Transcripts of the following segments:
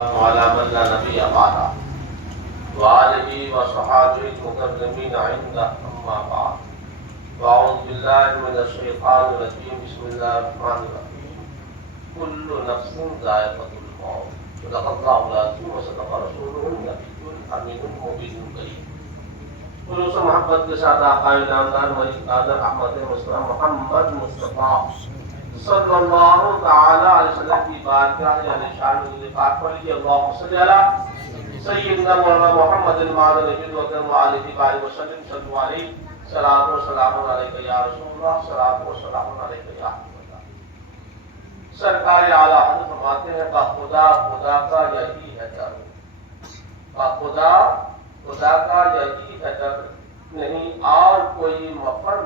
وعلى من لا نبي بعده وآله وصحابه المكرمين عند أما بعد وأعوذ بالله من الشيطان الرجيم بسم الله الرحمن الرحيم كل نفس ذائقة الموت صدق الله العظيم وصدق رسوله النبي الأمين المبين الكريم خلوص محبت کے ساتھ آقا نامدار ولی قادر احمد مصطفیٰ محمد مصطفیٰ صلی اللہ تعالی علیہ وسلم کی بارگاہ علی شان نزول پاک پڑھیے اللہم صلی علی سیدنا مولانا محمد المعظم نبی و آلہ بارک وسلم صلی اللہ علیہ صلاۃ و سلام علیکہ یا رسول اللہ صلاۃ و سلام علیکہ یا حبیب اللہ سرکار اعلیٰ حضرت فرماتے ہیں خدا خدا کا یہی ہے در خدا خدا کا یہی ہے در نہیں اور کوئی مفر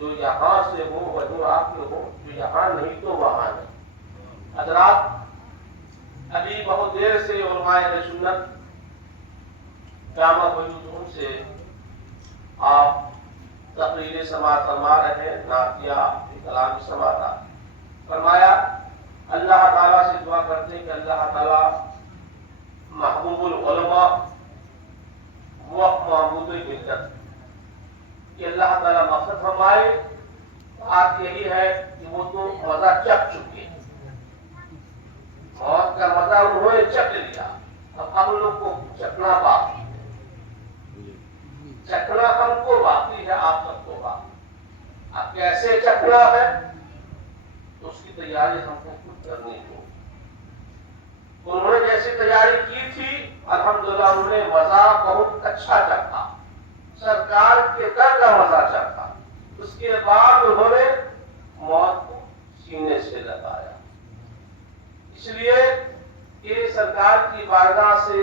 جو یہاں سے ہو وہیں آ کے ہو جو یہاں نہیں تو وہاں نہیں. حضرات ابھی بہت دیر سے علماء اہل سنت قیامت وجودہم سے آپ تقریر سماعت فرما رہے ہیں، نعتیہ کلام سماعت فرمایا. اللہ تعالیٰ سے دعا کرتے ہیں کہ اللہ تعالیٰ محبوب العلماء وہ محمود ملت کہ اللہ تعالیٰ مقصد فرمائے. بات یہی ہے کہ وہ تو مزہ چکھ چکے ہیں، موت کا مزہ انہوں نے چکھ لیا، اب ہم لوگ کو چکھنا باقی ہے، چکھنا ہم کو باقی ہے، آپ سب کو باقی. اب کیسے چکھنا ہے تو اس کی تیاری ہم کو خود کرنی ہو. انہوں نے جیسی تیاری کی تھی الحمدللہ انہوں نے مزہ بہت اچھا چکھا، سرکار کے در کا مزہ چکھا. اس کے بعد انہوں نے موت کو سینے سے لگایا. اس لیے کہ سرکار کی بارگاہ سے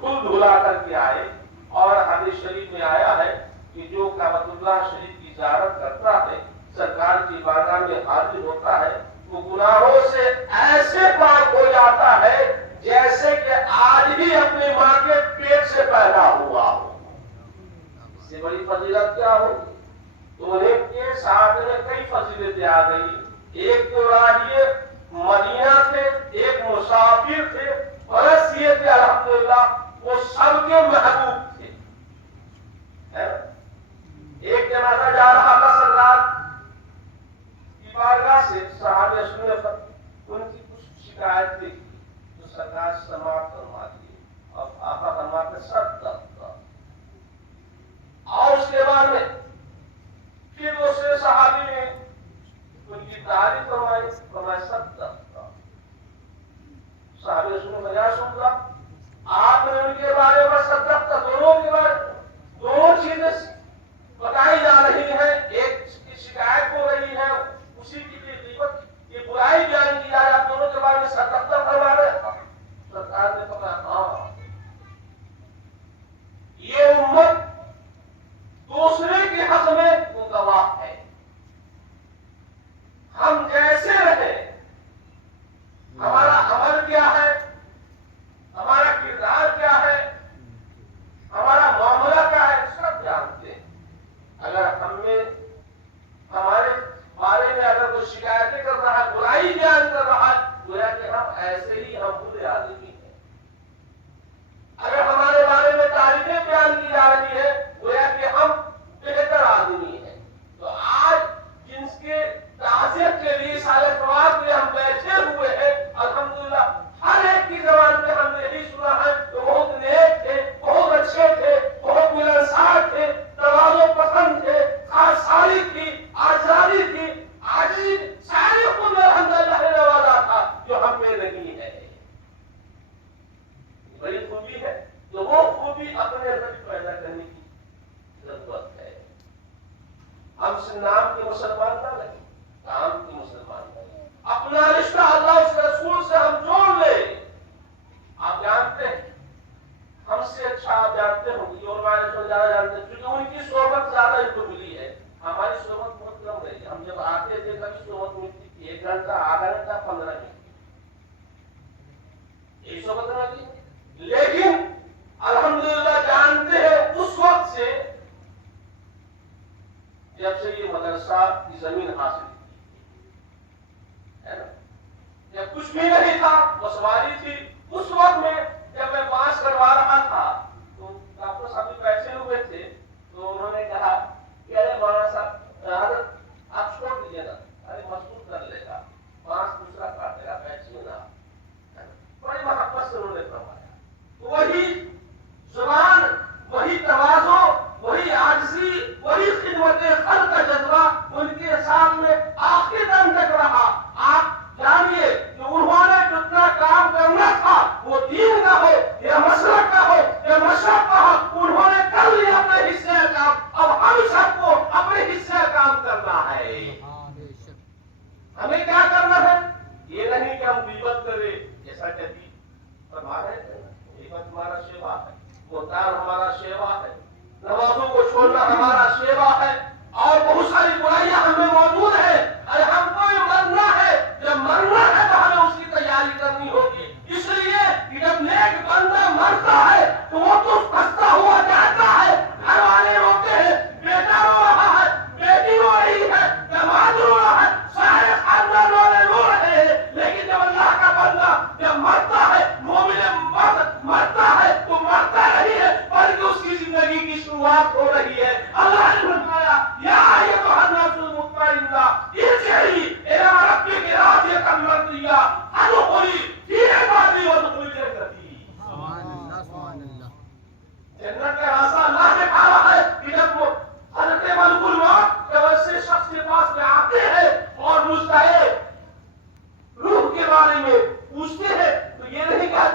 دھل دھلا کر کے آئے. اور حدیث شریف میں آیا ہے کہ جو کعبۃ اللہ شریف کی زیارت کرتا ہے سرکار کی بارگاہ میں حاضر ہوتا ہے وہ گناہوں سے ایسے پاک ہو جاتا ہے جیسے کہ آج ہی اپنی ماں کے پیٹ سے پیدا ہوا ہو. اس سے بڑی فضیلت کیا ہو؟ تو ایک کے ساتھ میں کئی فضیلتیں آ گئی. ایک تو راہی مدینہ تھے، ایک مسافر تھے، پلس یہ تھے الحمدللہ وہ سب کے محبوب تھے. ایک جنازہ جا رہا تھا سرکار کی بارگاہ سے، صحابہ نے ان کی کچھ شکایت تھی تو سرکار سماعت فرما دی اور آقا فرماتے سب تک. اور اس کے بعد میں پھر دوسرے صحابی نے ان کی تعریف فرمائی، فرمایا سب تک. صحابی رسول نے بجائے سن آپ نے ان کے بارے میں صدق دونوں کے بارے دونوں چیزیں بتائی جا رہی ہیں. ایک کی شکایت ہو رہی ہے، اسی کی غیبت کی برائی بیان کی جا رہی ہے، آپ دونوں کے بارے میں صدق فرما رہے ہیں. سرکار نے فرمایا ہاں یہ امت دوسرے کے حق میں وہ گواہ ہے. ہم جیسے رہے ہمارا عمل کیا ہے، ہمارا کردار کیا ہے، ہمارا معاملہ کیا ہے سب جانتے ہیں. اگر ہم میں ہمارے بارے میں اگر کوئی شکایتیں کر رہا ہے، برائی بیان کر رہا ہے، گویا کہ ہم ایسے ہی ہم برے آدمی ہیں. اگر ہمارے بارے میں تعریفیں بیان کی جا رہی ہے گویا کہ ہم بہتر آدمی ہیں. تو آج جن کے تعزیت کے لیے سارے سوال کے ہم بیٹھے ہوئے ہیں الحمدللہ ہر ایک کی زبان میں ہم نے یہی سنا ہے کہ بہت نیک تھے، بہت اچھے تھے، بہت ملنسار تھے، تواضع پسند تھے، خاصاری تھی، آزادی تھی، آجی ساری خود الحمدللہ نے نوازا تھا جو ہم میں نہیں ہے. بڑی خوبی ہے تو وہ خوبی اپنے اندر پیدا کرنے کی ضرورت ہے. ہم نام کے مسلمان نہ لگے، کام کے مسلمان لگے. اپنا رشتہ اللہ اس کے رسول سے ہم جوڑ لیں. آپ جانتے ہیں ہم سے اچھا آپ جانتے ہوں گے اور ہمارے زیادہ جانتے ہیں کیونکہ ان کی صحبت زیادہ ان کو ملی ہے. ہماری صحبت بہت کم رہی ہے. ہم جب آتے تھے کبھی صحبت ملتی تھی 1 گھنٹہ، آدھا گھنٹہ، 15 منٹ یہی صحبت ملی. لیکن الحمدللہ جانتے ہیں اس وقت سے جب سے یہ مدرسہ کی زمین حاصل کی ہے نا، جب کچھ بھی نہیں تھا بسواری تھی اس وقت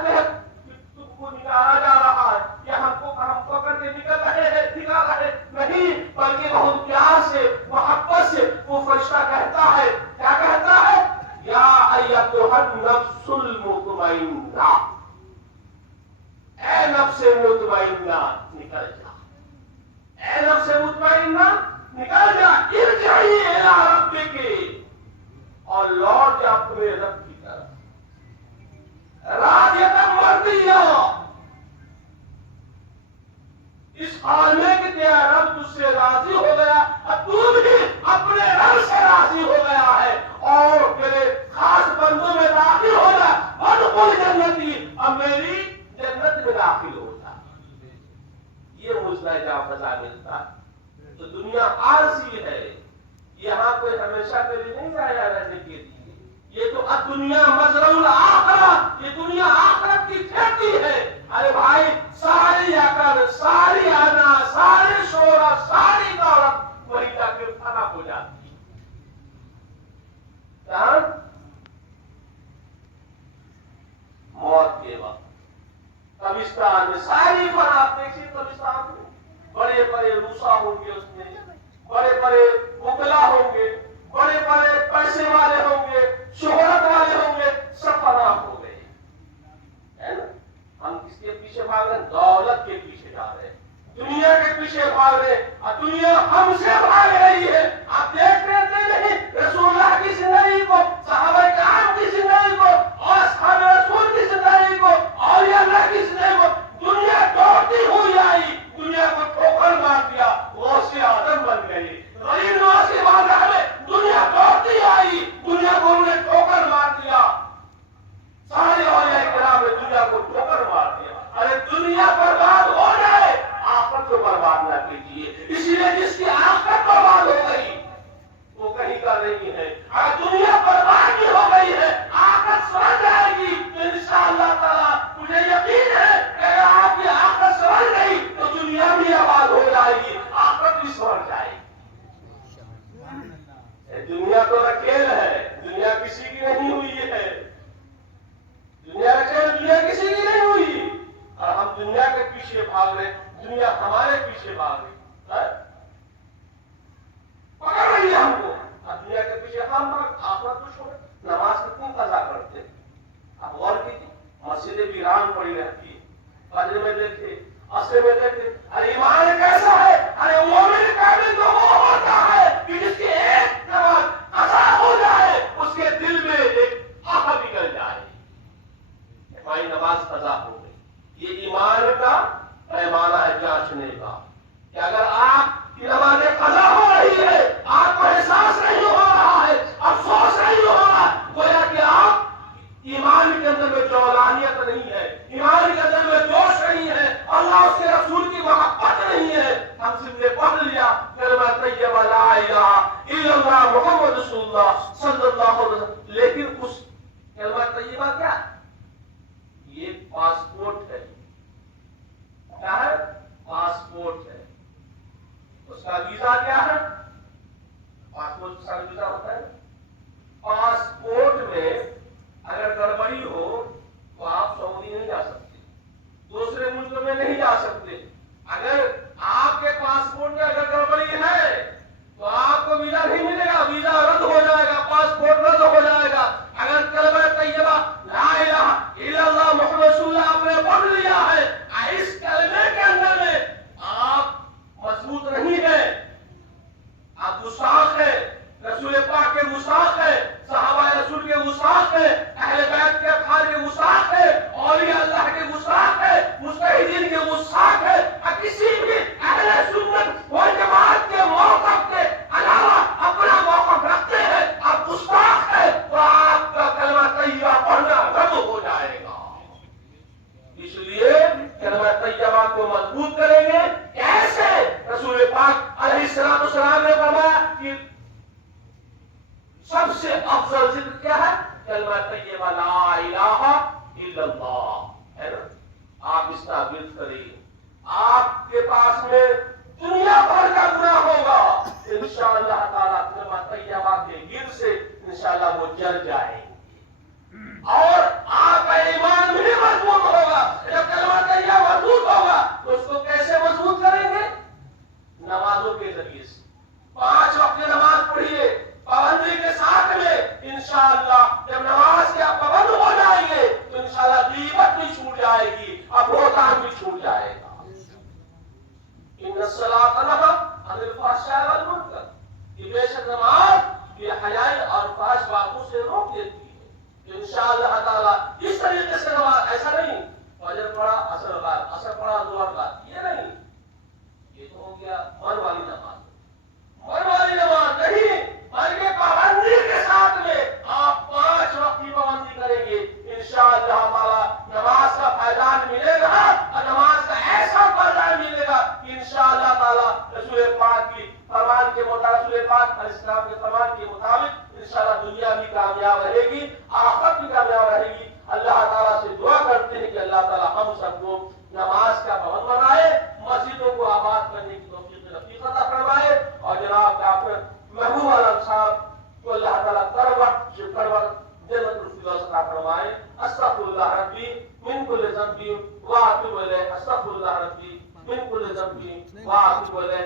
कहते हैं तुमको निकाला जा रहा है, या हमको हम पकड़ के निकाल रहे नहीं, बल्कि बहुत प्यार से मोहब्बत से वो फरिश्ता कहता है, क्या कहता है, या अय्युहन नफ्सुल मुतमइन्ना, ए नफ्से मुतमइन्ना निकल जा, ए नफ्से मुतमइन्ना निकल जा, इरजिई इला रब्बिकी, और लौट जा अपने रब की तरफ, राज़ियतन मर्दिया, इस हाल में कि तेरा रब तुझसे राजी हो गया, अब तू भी अपने रब से राजी हो गया है और तेरे खास बंदों में दाखिल हो जा, वदखुल जन्नती, अब मेरी जन्नत में दाखिल हो जा। ये मुझला जहाँ फजा मिलता है। तो दुनिया आरसी है, यहाँ कोई हमेशा के लिए नहीं आया रहने के लिए, ये तो अब दुनिया मजरूल आखिरा, ये दुनिया आखिरत की खेती है। अरे भाई, सारी अकल, सारी आना, सारी शोरा, सारी दौलत वही जाकर फना हो जाती है। मौत के वक्त कब्रिस्तान में सारी फना, आप देखिए कब्रिस्तान में बड़े बड़े रूसा होंगे, उसमें बड़े बड़े मुगला होंगे, बड़े बड़े पैसे वाले होंगे, शोहरत वाले होंगे, सब फना हो गए, है ना। हम किसके पीछे भाग रहे हैं? दौलत के पीछे जा रहे हैं, दुनिया के पीछे भाग रहे हैं, और दुनिया हमसे भाग रही है। आप देख रहे नहीं रसूलुल्लाह की जिंदगी को, सहाबा किराम की जिंदगी को, और असहाबे रसूल की जिंदगी को, औलिया अल्लाह की जिंदगी को, दुनिया दौड़ती हुई आई, दुनिया को ठोकर मार दिया, गौसे आदम बन गई। गरीब नवाज के बादशाह में दुनिया दौड़ती आई, दुनिया को उन्होंने ठोकर मार दिया, सारे औलिया किराम ने दुनिया को ठोकर मार दिया। अरे दुनिया बर्बाद हो जाए, आखिरत को बर्बाद ना कीजिए, इसलिए जिसकी आखिरत बर्बाद हो गई वो कहीं का नहीं है। अगर दुनिया बर्बाद भी हो गई है, आखिरत समझ जाएगी तो इंशाअल्लाह ताला मुझे यकीन है कि अगर आपकी आखिरत समझ गई तो दुनिया भी आबाद हो जाएगी, आखिरत भी समझ जाएगी। दुनिया तो अकेले है, दुनिया किसी की नहीं हुई है, दुनिया किसी की नहीं हुई, और हम दुनिया के पीछे भाग रहे, दुनिया हमारे पीछे भाग रही, पकड़ रही है हमको, अब दुनिया के पीछे हम आखिरत को छोड़े। नमाज कितनी कज़ा करते हैं, आप गौर कीजिए, मस्जिदें वीरान पड़ी रहती है, फजर में देखे, असर में देखे, अरे ईमान कैसा है, अरे मोमिन कामिल तो वो होता है कि जिसकी एक नमाज कज़ा हो जाए, उसके दिल में एक आह निकल जाए, हमारी नमाज कज़ा हो गई। ये ईमान का पैमाना है जांचने का, कि अगर आपकी नमाज़ें कज़ा हो रही है, आपको एहसास नहीं हो रहा है, अफसोस नहीं हो रहा, गोया कि आप ईमान के अंदर में जौलानियत नहीं है, ईमान के अंदर में जोश नहीं है, अल्लाह उसके रसूल की मोहब्बत नहीं है। हम सिर्फ पढ़ लिया कलमा तय्यबा ला इलाहा इल्लल्लाह मुहम्मद रसूलुल्लाह सल्लल्लाहु अलैहि वसल्लम, लेकिन उस कलमा तय्यबा क्या, ये पासपोर्ट है, क्या है, पासपोर्ट है, उसका वीजा क्या है, पासपोर्ट का वीजा होता है, पासपोर्ट में अगर गड़बड़ी हो तो आप सऊदी नहीं जा सकते, दूसरे मुल्क में नहीं जा सकते। अगर आपके पासपोर्ट में अगर गड़बड़ी है तो आपको वीजा नहीं मिलेगा, वीजा रद्द हो जाएगा, पासपोर्ट रद्द हो जाएगा। अगर कलमा तय्यबा ला इलाहा इल्लल्लाह मुहम्मद रसूलुल्लाह आपने पढ़ लिया है, इस कलमे के अंदर में आप मजबूत नहीं है, आप गुस्ताख है, रसूल पाक के गुस्ताख है, सहाबा रसूल के गुस्ताख है, अहले बैत के अखार के गुस्ताख है, औलिया अल्लाह के गुस्ताख है, मुस्तहिदीन के गुस्ताख है, और किसी भी अहले सुन्नत व जमात के मौक़िफ़ के अलावा अपना मौक़िफ़ रखते हैं, आप गुस्ताख है, तो आपका कलमा तय्यबा पढ़ना रद्द हो जाएगा। इसलिए कलमा तय्यबा को मजबूत करेंगे कैसे? रसूल पाक अलैहिस्सलातु वस्सलाम ने फरमाया कि सबसे अफजल जिक्र क्या है, कलमा तय्यबा ला इलाहा इल्लल्लाह, है ना। आप इसका विर्द करिए, आपके पास में दुनिया भर का गुनाह होगा, इंशाअल्लाह ताला कलमा तय्यबा के गिर्द से इंशाअल्लाह वो जल जाएंगे, और आपका ईमान भी मजबूत जाएगी और बोहतान भी छूट जाएगा। इन्नस्सलात तनहा अनिल फहशाइ वल मुनकर, ये बेशक नमाज ये हयाई और फहश बातों से रोक देती है। इंशाअल्लाह ताला इस तरीके से नमाज, ऐसा नहीं फजर पढ़ा असर बाद, असर पढ़ा दुहर बाद, ये नहीं, ये तो हो गया मन वाली नमाज। मन वाली नमाज नहीं, बल्कि पाबंदी के साथ में आप 5 वक्त की पाबंदी करेंगे, इंशाअल्लाह ताला नमाज का फैजान मिलेगा और नमाज का ऐसा फैजान मिलेगा कि इंशाअल्लाह ताला रसूल पाक की फरमान के मुताबिक, रसूल पाक अलैहिस्सलाम के फरमान के मुताबिक इंशाअल्लाह दुनिया भी कामयाब रहेगी, आखिरत भी कामयाब रहेगी। अल्लाह ताला से दुआ करते हैं कि अल्लाह ताला हम सबको नमाज का पाबंद बनाए, मस्जिदों को आबाद करने की तौफीक नसीब अता फरमाए और जनाब डॉक्टर महबूब आलम साहब को अल्लाह ताला करवट जन्नतुल फिरदौस अता फरमाए। अस्तगफिरुल्लाह रब्बी मिन कुल्लि ज़ंबी व अतूबु इलैह, अस्तगफिरुल्लाह रब्बी मिन कुल्लि ज़ंबी व अतूबु इलैह।